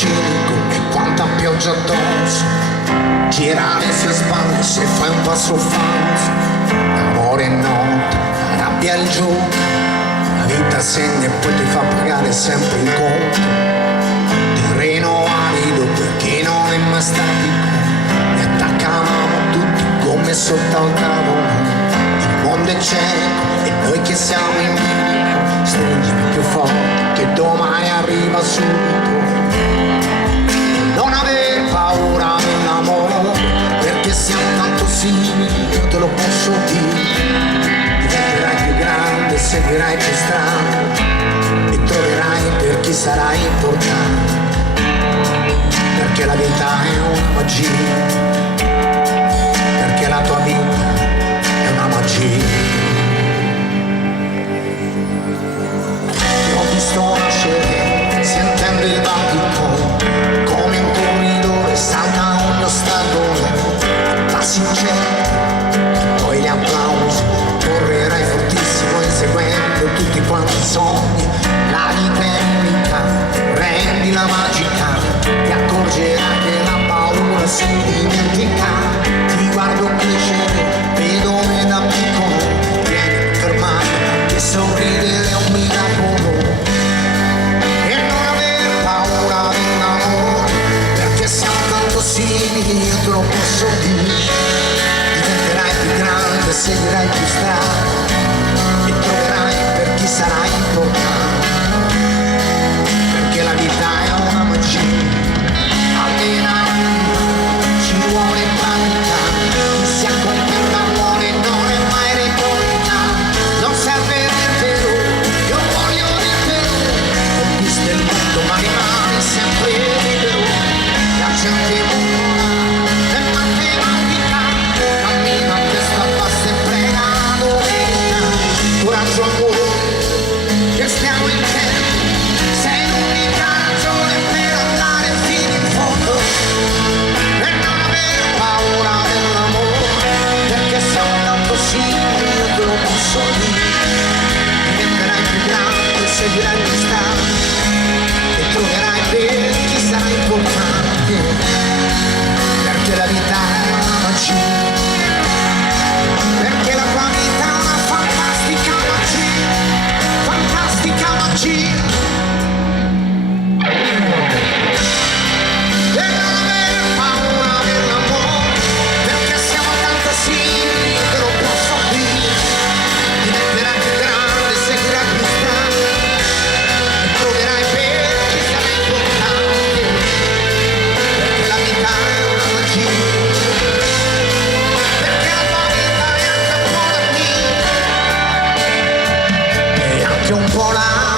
cinico e quanta pioggia addosso. Gira le sue spalle se fai un passo falso. Amore e notte, la rabbia e il giorno. La vita segna e poi ti fa pagare sempre il conto. Terreno arido per chi non è mai statico. E attaccavamo tutti come sotto al tavolo. Il mondo è cieco e noi che siamo in bilico. Stringimi più forte che domani arriva subito. Non aver paura dell'amore, perché siamo tanto simili, io te lo posso dire. Diventerai più grande, seguirai più strade e troverai per chi sarai importante. Perché la vita è una magia, perché la tua vita è una magia. Sto nascere sentendo il battito come un corridore salta ogni ostacolo, ma sincero poi gli applausi correrai fortissimo inseguendo tutti quanti i sogni. La vita è unica, rendila magica, ti accorgerai che la paura si dimentica. Ti guardo crescere, vedo me da piccolo, vieni fermare che sorridere è un miracolo. Io te lo posso dire, diventerai più grande, seguirai più strade e troverai per chi sarai importante. Perché la vita è una magia, almeno ci vuole pratica. Chi si accontenta muore, non è mai retorica. Non serve dirtelo, io voglio dirtelo. Conquista il mondo ma rimani sempre libero. La gente coraggio, amore, che stiamo in tempo, sei l'unica ragione per andare fino in fondo e non avere paura dell'amore, perché siamo tanto simili, io te lo posso dire. Diventerai più grande, seguirai più strade e troverai per chi sarà importante, perché la vita è una magia, perché la tua vita è una fantastica magia. E non avere paura dell'amore, perché siamo tanto simili, io te lo posso dire. Diventerai più grande, seguirai più strade e troverai per chi sarà importante, perché la vita è una magia, perché la tua vita è anche un po' la mia e anche un po' la